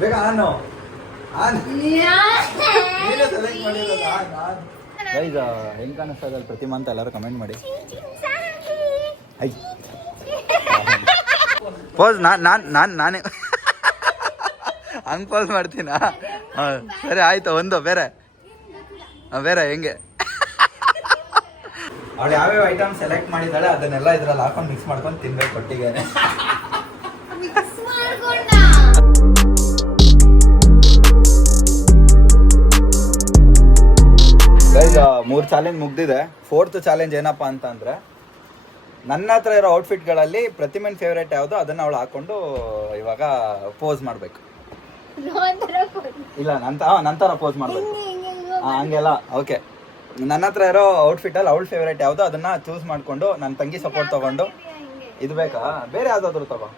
ಬೇಗ ಆನು ಗೈಸ್ ಹೆಂಗ್ ಕಾಣಿಸ್ತಾ ಇದೆ ಪ್ರತಿಮಾ ಅಂತ ಎಲ್ಲರೂ ಕಮೆಂಟ್ ಮಾಡಿ. ಪೋಸ್ ನಾನೇ ಹಂಗ್ ಪೋಸ್ ಮಾಡ್ತೀನಾ? ಸರಿ ಆಯ್ತು. ಒಂದು ಬೇರೆ ಹೆಂಗೆ ಅವಳು ಯಾವ್ಯಾವ ಐಟಮ್ ಸೆಲೆಕ್ಟ್ ಮಾಡಿದ್ದಾಳೆ ಅದನ್ನೆಲ್ಲ ಇದ್ರಲ್ಲಿ ಹಾಕೊಂಡು ಮಿಕ್ಸ್ ಮಾಡ್ಕೊಂಡು ತಿನ್ಬೇಕು ಒಟ್ಟಿಗೆ. ಗೈಸ್ 3 ಚಾಲೆಂಜ್ ಮುಗ್ದಿದೆ. 4th ಚಾಲೆಂಜ್ ಏನಪ್ಪಾ ಅಂತ ಅಂದ್ರೆ ನನ್ನ ಹತ್ರ ಇರೋ ಔಟ್ಫಿಟ್ಗಳಲ್ಲಿ ಪ್ರತಿಮೆನ್ ಫೇವ್ರೇಟ್ ಯಾವುದು ಅದನ್ನ ಅವಳು ಹಾಕೊಂಡು ಇವಾಗ ಪೋಸ್ ಮಾಡ್ಬೇಕು. ಇಲ್ಲ ನಂತರ ಪೋಸ್ ಮಾಡ್ಬೇಕು ಹಂಗೆಲ್ಲ. ಓಕೆ, ನನ್ನ ಹತ್ರ ಇರೋ ಔಟ್ಫಿಟ್ ಅಲ್ಲಿ ಅವಳ ಫೇವ್ರೇಟ್ ಯಾವುದು ಅದನ್ನ ಚೂಸ್ ಮಾಡ್ಕೊಂಡು ನನ್ನ ತಂಗಿ ಸಪೋರ್ಟ್ ತಗೊಂಡು ಇದು ಬೇಕಾ ಬೇರೆ ಯಾವ್ದಾದ್ರು ತಗೋ.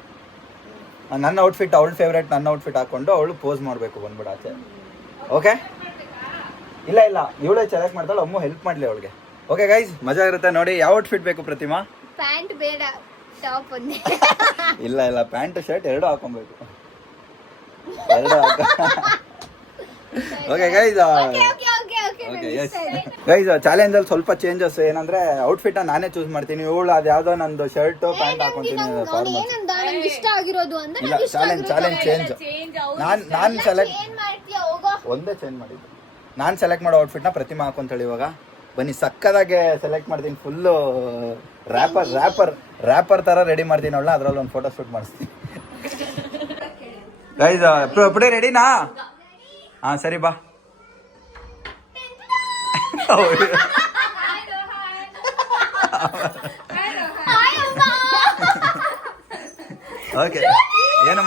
ನನ್ನ ಔಟ್ಫಿಟ್ ಅವಳ ಫೇವ್ರೇಟ್ ನನ್ನ ಔಟ್ಫಿಟ್ ಹಾಕೊಂಡು ಅವಳು ಪೋಸ್ ಮಾಡಬೇಕು ಬಂದ್ಬಿಡು ಆಚೆ. ಓಕೆ, ಇಲ್ಲ ಇವಳೇ ಸೆಲೆಕ್ಟ್ ಮಾಡ್ತಾಳೆ, ಅಮ್ಮ ಹೆಲ್ಪ್ ಮಾಡಲಿ ಅವಳಿಗೆ. ಓಕೆ ಗೈಸ್, ಮಜಾ ಇರುತ್ತೆ ನೋಡಿ. ಯಾವ ಔಟ್ಫಿಟ್ ಬೇಕು ಪ್ರತಿಮಾ? ಪ್ಯಾಂಟ್ ಬೇಡ, ಟಾಪ್ ಒಂದೇ. ಇಲ್ಲ ಪ್ಯಾಂಟ್ ಶರ್ಟ್ ಎರಡು ಹಾಕೊಬೇಕು. ಓಕೆ ಗೈಸ್, ಚಾಲೆಂಜ್ ಅಲ್ಲಿ ಸ್ವಲ್ಪ ಚೇಂಜಸ್ ಏನಂದ್ರೆ ಔಟ್ಫಿಟ್ ನಾನೇ ಚೂಸ್ ಮಾಡ್ತೀನಿ. ಇವಳು ಅದು ಯಾವ್ದೋ ನಂದು ಶರ್ಟ್ ಪ್ಯಾಂಟ್ ಹಾಕೊಂತೀನಿ. ಇಲ್ಲ, ಚಾಲೆಂಜ್ ಚೇಂಜ್. ನಾನ್ ಸೆಲೆಕ್ಟ್ ಒಂದೇ ಚೇಂಜ್ ಮಾಡಿದ್ದು. ನಾನು ಸೆಲೆಕ್ಟ್ ಮಾಡೋ ಔಟ್ಫಿಟ್ ನ ಪ್ರತಿಮಾ ಹಾಕೊಂತೇಳಿ. ಇವಾಗ ಬನ್ನಿ ಸಕ್ಕದಾಗೆ ಸೆಲೆಕ್ಟ್ ಮಾಡ್ತೀನಿ. ಫುಲ್ಲು ರ್ಯಾಪರ್ ತರ ರೆಡಿ ಮಾಡ್ತೀನಿ ಅವಳ. ಅದ್ರಲ್ಲಿ ಒಂದು ಫೋಟೋ ಶೂಟ್ ಮಾಡಿಸ್ತೀನಿ. ಗೈಸ್ ಪುಡಿ ರೆಡಿನಾ? ಹಾ ಸರಿ ಬಾ. ಓಕೆ, ಏನು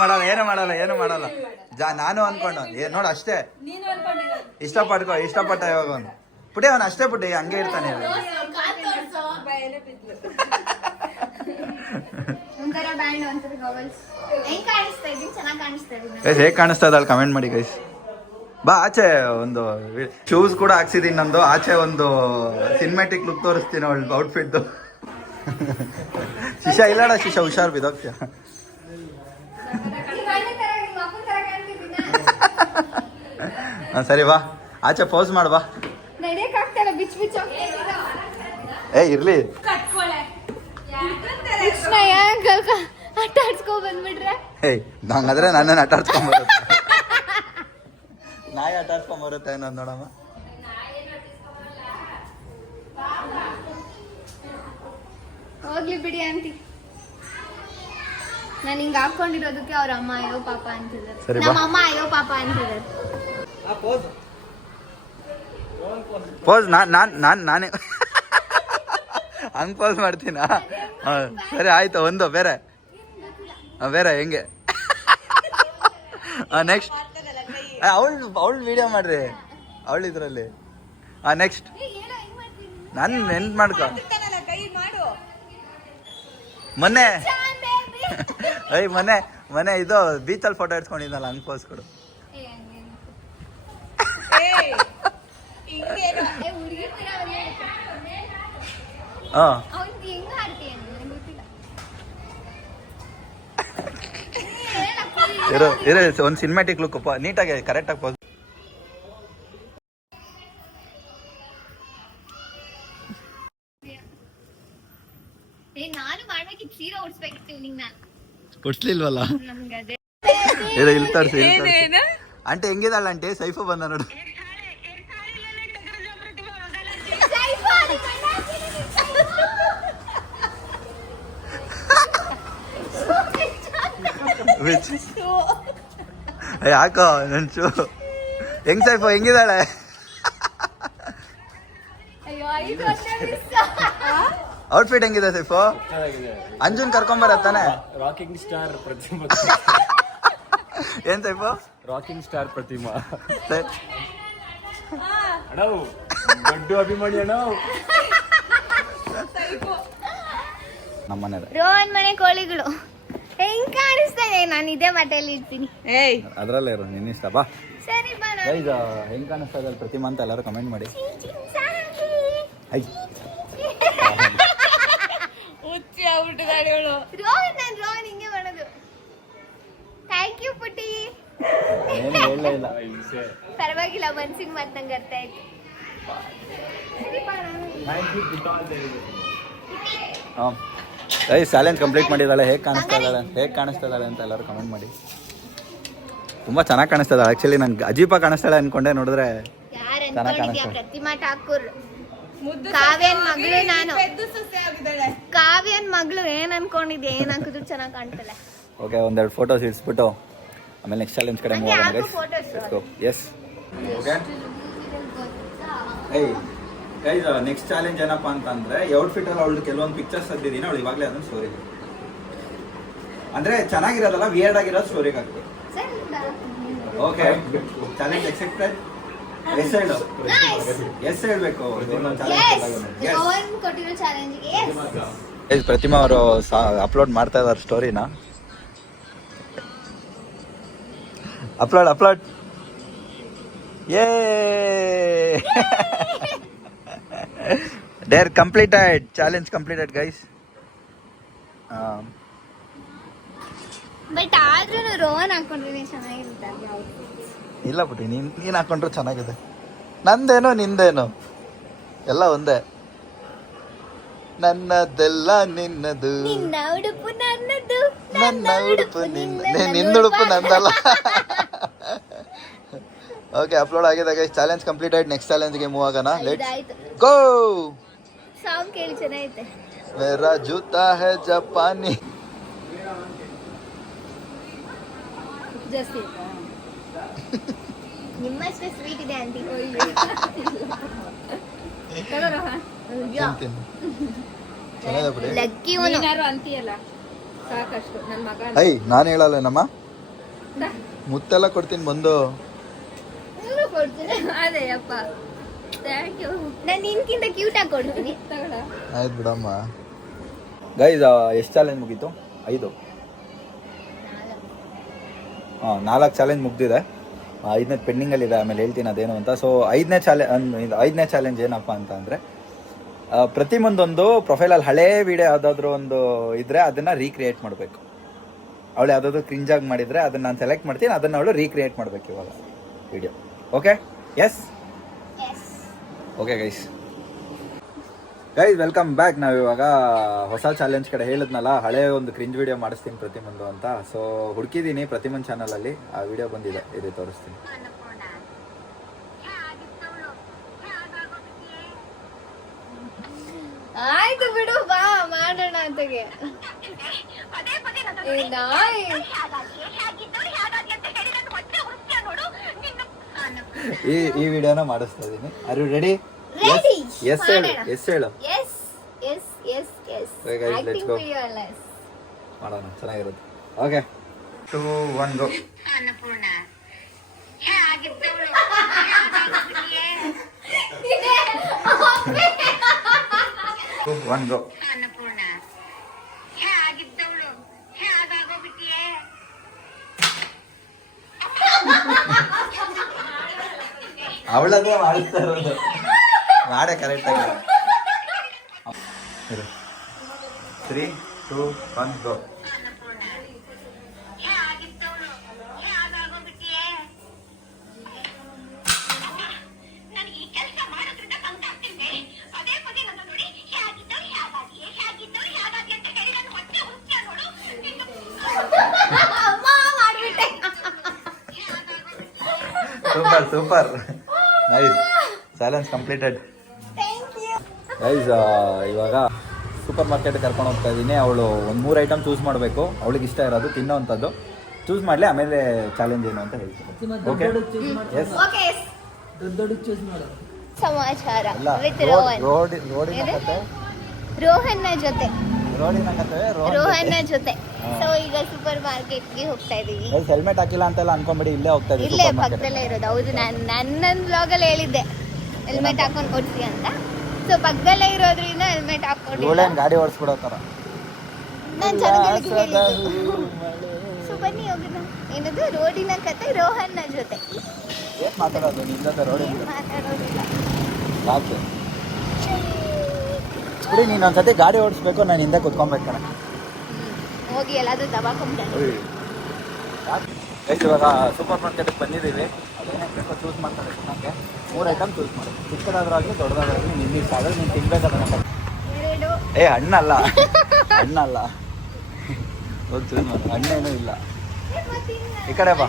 ಮಾಡಲ್ಲ. ನಾನು ಅನ್ಕೊಂಡು ನೋಡು ಅಷ್ಟೇ. ಇಷ್ಟಪಟ್ಟ ಇವಾಗ ಅವನು ಪುಡಿ, ಅವನು ಅಷ್ಟೇ ಪುಡಿ, ಹಂಗೆ ಇರ್ತಾನೆ. ಹೇಗೆ ಕಾಣಿಸ್ತಾ ಇದ್ದಾಳೆ ಕಮೆಂಟ್ ಮಾಡಿ ಗೈಸ್. ಬಾ ಆಚೆ. ಒಂದು ಶೂಸ್ ಕೂಡ ಹಾಕ್ಸಿದೀನಿ ನಂದು. ಆಚೆ ಒಂದು ಸಿನಿಮ್ಯಾಟಿಕ್ ಲುಕ್ ತೋರಿಸ್ತೀನಿ ಅವಳು ಔಟ್ಫಿಟ್. ಶಿಶಾ ಇಲ್ಲಡ, ಶಿಶಾ ಹುಷಾರ್ ಬಿದ್ದೋಗ್ತೀಯ. ಸರಿ ಬಾ ಆಚೆ ಪೋಸ್ ಮಾಡ್ ಬಾ. ಇರ್ಲಿ ನಂಗಾದ್ರೆ ನನ್ನನ್ನು ಆಟ ಆಡ್ಸ್ಕೊಂಡ್ಬರುತ್ತೆ. ನಾಯಿ ಆಟ ಆಡ್ಸ್ಕೊಂಡ್ಬರುತ್ತೆ ಅನ್ನೋದು ನೋಡಮ್ಮ. ಹೋಗ್ಲಿ ಬಿಡಿ ಆಂಟಿ, ನಾನು ಹಿಂಗ ಹಾಕೊಂಡಿರೋದಕ್ಕೆ ಅವ್ರ ಅಮ್ಮ ಅಯ್ಯೋ ಪಾಪ ಅಂತಿದ್ದಾರೆ. ನಮ್ಮ ಅಮ್ಮ ಅಯ್ಯೋ ಪಾಪ ಅಂತಿದ್ದಾರೆ. ಪೋಸ್ ನಾನೇ ಹಂಗ್ ಪೋಸ್ ಮಾಡ್ತೀನಾ? ಸರಿ ಆಯ್ತು. ಒಂದು ಬೇರೆ ಹೆಂಗೆ ನೆಕ್ಸ್ಟ್ ಅವಳು ವಿಡಿಯೋ ಮಾಡ್ರಿ ಅವಳು ಇದ್ರಲ್ಲಿ. ನೆಕ್ಸ್ಟ್ ನಾನು ನೆನ್ಪು ಮಾಡ್ಕೊ. ಮೊನ್ನೆ ಇದು ಬೀಚಲ್ಲಿ ಫೋಟೋ ಇಟ್ಕೊಂಡಿದ್ನಲ್ಲ ಹಂಗ್ ಪೋಸ್ ಕೊಡು. ಒಂದು ಸಿನಿಮ್ಯಾಟಿಕ್ ಲುಕ್ ನೀಟಾಗಿ ಕರೆಕ್ಟಾಗಿ ಪೋಸ್. ಉಡ್ಸ್ಲಿಲ್ವಲ್ಲ ಇಲ್ಲಿ ತರ್ಸಿ. Aunty ಹೆಂಗಿದಾಳ aunty? ಸೈಫು ಬಂದ ನೋಡು. ಯಾಕೋ ನನ್ ಶೂ ಹೆಂಗ್ ಸೈಫು ಹೆಂಗಿದಾಳೆ? ಔಟ್ಫಿಟ್ ಹೆಂಗಿದೆ ಸೈಫು? ಅಂಜುನ್ ಕರ್ಕೊಂಬರತ್ತಾನೆ. ರಾಕಿಂಗ್ ಸ್ಟಾರ್ ಪ್ರತಿಮಾ. ಏನ್ ಸೈಫು? ರಾಕಿಂಗ್ ಸ್ಟಾರ್ ಪ್ರತಿಮಾ ಅಣ್ಣ, ದೊಡ್ಡ ಅಭಿಮಾನಿ ಅಣ್ಣ. ನಮ್ಮನೆ ರೋಹನ್ ಮನೆ ಕೋಳಿಗಳು ಹೆಂಗ್ ಕಾಣಿಸ್ತಾನೆ? ನಾನು ಇದೇ ಬಟ್ಟೆಯಲ್ಲಿ ಇರ್ತೀನಿ. ಅದ್ರಲ್ಲೇ ಇರೋ ನಿನ್ನ ಇಷ್ಟ ಬಾ. ಸರಿ ಬಾ. ಗೈಸ್ ಹೆಂಗ್ ಕಾಣಿಸ್ತಾ ಇದೆ ಪ್ರತಿಮಾ ಅಂತ ಎಲ್ಲರೂ ಕಮೆಂಟ್ ಮಾಡಿ. ರೋಹನ್ ಹಿಂಗೆ ಮಾಡೋದು. ಥ್ಯಾಂಕ್ ಯು ಪುಟ್ಟಿ. ಏನು ಹೇಳಲೇ ಇಲ್ಲ. ಪರವಾಗಿಲ್ಲ, ಮನ್ಸಿಗೆ ಮಾತು ನಂಗೆ ಅರ್ಥ ಆಯ್ತು. ಹಾಂ ಚಾಲೆಂಜ್ ಕಂಪ್ಲೀಟ್ ಮಾಡಿದ್ದಾಳೆ. ಹೇಗೆ ಕಾಣಿಸ್ತಾ ಇದ್ದಾಳೆ ಅಂತ ಎಲ್ಲರೂ ಕಮೆಂಟ್ ಮಾಡಿ. ತುಂಬ ಚೆನ್ನಾಗಿ ಕಾಣಿಸ್ತಾ ಇದ್ದಾಳೆ. ಆ್ಯಕ್ಚುಲಿ ನಂಗೆ ಅಜೀಪ ಕಾಣಿಸ್ತಾಳೆ ಅನ್ಕೊಂಡೆ, ನೋಡಿದ್ರೆ ಯಾರು ಚೆನ್ನಾಗಿ ಅನ್ಕೊಂಡಿದ್ಯಾ? ಕಾಣಿಸ್ತಾಳೆ. ಪ್ರತಿಮಾ ಠಾಕೂರ್ ಕಾವ್ಯನ್ ಮಗಳು. ನಾನು ಕಾವ್ಯನ್ ಮಗಳು. ಏನ್ ಅನ್ಕೊಂಡಿದ್ದೆ? ಏನ್ ಹಾಕಿದ್ರು ಚೆನ್ನಾಗಿ ಕಾಣ್ತಲ್ಲ. ಓಕೆ, ಒಂದೆರಡು ಫೋಟೋಸ್ ಇಡ್ಸ್ಬಿಟ್ಟು ಆಮೇಲೆ ನೆಕ್ಸ್ಟ್ ಚಾಲೆಂಜ್ ಕಡೆ ಮೂವ್ ಆಗೋಣ guys. Yes guys, next challenge ಏನಪ್ಪಾ ಅಂತಂದ್ರೆ ಔಟ್ಫಿಟ್ ಅಲ್ಲಿ ಅವಳು ಕೆಲವೊಂದು ಪಿಕ್ಚರ್ಸ್ ತೆಗ್ದಿದ್ದೀನಿ. ಅವಳು ಇವಾಗಲೇ ಅದನ್ನ ಸ್ಟೋರಿ ಅಂದ್ರೆ ಚೆನ್ನಾಗಿರೋದಲ್ಲ, ವಿಯರ್ಡ್ ಆಗಿರೋದು ಸ್ಟೋರಿಗೆ ಹಾಕ್ಬೇಕು. Okay, challenge accepted. ಎಸ್ ಹೇಳ್ಬೇಕು. ಪ್ರತಿಮಾ ಅವರು ಅಪ್ಲೋಡ್ ಮಾಡ್ತಾ ಇದ್ದಾರೆ ಸ್ಟೋರಿನ. ಅಪ್ಲೋಡ್ ಯೇ Deere completed. Challenge completed guys. But ಆದ್ರೂ ರೋಹನ್ ಹಾಕೊಂಡ್ರೆ ಚೆನ್ನಾಗಿರುತ್ತೆ. ಇಲ್ಲ ಬಿಟ್ಟು ನೀನು ಹಾಕೊಂಡ್ರು ಚೆನ್ನಾಗಿದೆ. ನಂದೇನೋ ನಿಂದೇನೋ ಎಲ್ಲ ಒಂದೇ. ನನ್ನದೆಲ್ಲ ನಿನ್ನದು, ನಿನ್ನ ಉಡುಪು ನನ್ನದು, ನನ್ನ ಉಡುಪು ನಿನ್ನ ಉಡುಪು ನಂದಲ್ಲ. ಓಕೆ, ಅಪ್ಲೋಡ್ ಆಗಿದೆ ಗೈಸ್. Challenge completed. ನೆಕ್ಸ್ಟ್ ಚಾಲೆಂಜ್ಗೆ ಮೂವ್ ಆಗೋಣ. Let's go. ಸಾಂಗ್ ಕೇಳಿ ಚೆನ್ನಾಗೈತೆ. ಮೇರಾ ಜೂತಾ ಹೈ ಜಪಾನಿ. ನಿಮ್ಮಷ್ಟೇ ಸ್ವೀಟ್ ಇದೆ ಆಂಟಿ. ಚೆನ್ನಾಗಿದೆ ಬಿಡಿ. ಲಕ್ಕಿ ಅಂತೀಯಲ್ಲ ಸಾಕಷ್ಟು. ನನ್ನ ಮಗ ಐ ನಾನು ಹೇಳಲ್ಲ ನಮ್ಮ ಮುತ್ತೆಲ್ಲ ಕೊಡ್ತೀನಿ ಬಂದು. ಅದೇ ಅಪ್ಪ, ಥ್ಯಾಂಕ್ ಯು. ನಾನು ನಿನ್ಕಿಂತ ಕ್ಯೂಟ್ ಆಗಿ ಕೊಡ್ತೀನಿ. ಆಯ್ತು ಬಿಡಮ್ಮ. ಗೈಸ್, ಎಷ್ಟು ಚಾಲೆಂಜ್ ಮುಗೀತು? 5. 4 ಚಾಲೆಂಜ್ ಮುಗ್ದಿದೆ. 5ನೇ ಪೆಂಡಿಂಗಲ್ಲಿದೆ, ಆಮೇಲೆ ಹೇಳ್ತೀನಿ ಅದೇನು ಅಂತ. ಸೊ 5ನೇ ಚಾಲೆಂಜ್ ಏನಪ್ಪ ಅಂತ ಅಂದರೆ, ಪ್ರತಿಯೊಂದೊಂದು ಪ್ರೊಫೈಲಲ್ಲಿ ಹಳೇ ವಿಡಿಯೋ ಯಾವುದಾದ್ರೂ ಒಂದು ಇದ್ದರೆ ಅದನ್ನು ರೀಕ್ರಿಯೇಟ್ ಮಾಡಬೇಕು. ಅವಳು ಯಾವುದಾದ್ರು ಕ್ರಿಂಜಾಗಿ ಮಾಡಿದರೆ ಅದನ್ನು ನಾನು ಸೆಲೆಕ್ಟ್ ಮಾಡ್ತೀನಿ, ಅದನ್ನು ಅವಳು ರೀಕ್ರಿಯೇಟ್ ಮಾಡಬೇಕು ಇವಾಗ video. Okay, yes okay guys. Welcome back. ನಾವಿವಾಗ ಹೊಸ ಚಾಲೆಂಜ್ ಕಡೆ ಹೇಳಿದ್ನಲ್ಲ, ಹಳೆ ಒಂದು ಕ್ರಿಂಜ್ ವಿಡಿಯೋ ಮಾಡಿಸ್ತೀನಿ ಪ್ರತಿಮೊಂದು ಅಂತ. ಸೊ ಹುಡುಕಿದ್ದೀನಿ ಪ್ರತಿಮೊಂದು ಚಾನಲಲ್ಲಿ, ಆ ವಿಡಿಯೋ ಬಂದಿದೆ, ಇದು ತೋರಿಸ್ತೀನಿ. ಆಯ್ತು ಬಿಡು, ಬಾ ಮಾಡೋಣ ಅಂತೆಗೆ. ಈ ವಿಡಿಯೋನ ಮಾಡಿಸ್ತಾ ಇದ್ದೀನಿ. Are you ready? ಎಸ್ ಹೇಳು. ಲೆಟ್ಸ್ ಗೋ ಮಾಡೋಣ, ಚೆನ್ನಾಗಿರುತ್ತೆ. ಓಕೆ, 2 1 ಗೋ. 2 1 ಗೋ. ಅವಳದೇ ಮಾಡಿಸ್ತಾ ಇರೋದು, ಮಾಡೇ ಕರೆಕ್ಟಾಗಿ. 3 2 1 go. Super nice. Challenge completed guys. ಇವಾಗ ಸೂಪರ್ ಮಾರ್ಕೆಟ್ ಕರ್ಕೊಂಡು ಹೋಗ್ತಾ ಇದ್ದೀನಿ. ಅವಳು ಒಂದು 3 ಐಟಮ್ ಚೂಸ್ ಮಾಡಬೇಕು, ಅವಳಿಗೆ ಇಷ್ಟ ಇರೋದು ತಿನ್ನೋವಂಥದ್ದು ಚೂಸ್ ಮಾಡಲಿ, ಆಮೇಲೆ ಚಾಲೆಂಜ್ ಏನು ಅಂತ ಹೇಳ್ತೀನಿ. Okay, yes. ಸಮಾಚಾರ ಅಲ್ಲ, ವಿತ್ ರೋಹನ್. ರೋಡಿನ ಕತೆ, ರೋಹನ್ನ ಜೊತೆ ರೋಡಿನ ಕತೆ, ರೋಹನ್ನ ಜೊತೆ. ಸೊ ಈಗ ಸೂಪರ್ ಮಾರ್ಕೆಟ್ಗೆ ಹೋಗ್ತಾ ಇದೀವಿ. ಹೆಲ್ಮೆಟ್ ಹಾಕಿಲ್ಲ ಅಂತೆಲ್ಲ ಅನ್ಕೊಂಬಿಡಿ, ಇಲ್ಲೇ ಹೋಗ್ತಾ ಇದೀವಿ. ಇಲ್ಲೇ ಪಕ್ಕದಲ್ಲೇ ಇರೋದು. ಹೌದು, ನನ್ನ ಬ್ಲಾಗಲ್ಲಿ ಹೇಳಿದ್ದೆ ಹೆಲ್ಮೆಟ್ ಹಾಕೊಂಡು ಕೊಡ್ಸಿ ಅಂತ. ಸೊ ಪಕ್ಕದಲ್ಲೇ ಇರೋದ್ರಿಂದ ಹೆಲ್ಮೆಟ್ ಹಾಕೊಂಡು ಇವಳೇನು ಗಾಡಿ ಓಡಿಸ್ಬಿಡೋ ಥರ. ನಾನು ಚೆನ್ನಾಗಿ ಹೇಳಿದ್ದು. ಸೊ ಬನ್ನಿ ಹೋಗೋಣ. ಏನದು ರೋಡಿನ ಕತೆ, ರೋಹನ್ನ ಜೊತೆ. ಏನು ಮಾತಾಡೋದು ನಿನ್ನ ಜೊತೆ ರೋಡಿನ? ಮಾತಾಡೋದಿಲ್ಲ. ಯಾಕೆ ಬಿಡಿ, ನೀನು ಒಂದ್ಸತಿ ಗಾಡಿ ಓಡಿಸ್ಬೇಕು, ನಾನು ಹಿಂದೆ ಕುತ್ಕೊಬೇಕು. ಹೋಗಿ ಎಲ್ಲಾದ್ರೂ ದಬಾಕೊಂಡ್ಬಿಟ್ಟೆ. ಗೈಸ್ ಇವಾಗ ಸೂಪರ್ ಮಾರ್ಕೆಟಿಗೆ ಬಂದಿದ್ದೀವಿ. ಅದೇನೇ ಬೇಕೋ ಚೂಸ್ ಮಾಡ್ತಾರೆ ನನಗೆ 3 ಐಟಮ್ ಚೂಸ್ ಮಾಡಿ. ಚಿಕ್ಕದಾದ್ರೂ ಆಗಲಿ ದೊಡ್ಡದಾದ್ರೂ ನಿನ್ನ ಇಷ್ಟ ಆದರೆ ನೀನು ತಿನ್ಬೇಕಾದ್ರೆ ಏ ಹಣ್ಣಲ್ಲ ಹಣ್ಣಲ್ಲ ಹೋಗಿ ಚೂಸ್ ಮಾಡಿ. ಹಣ್ಣೇನೂ ಇಲ್ಲ. ಈ ಕಡೆ ಬಾ.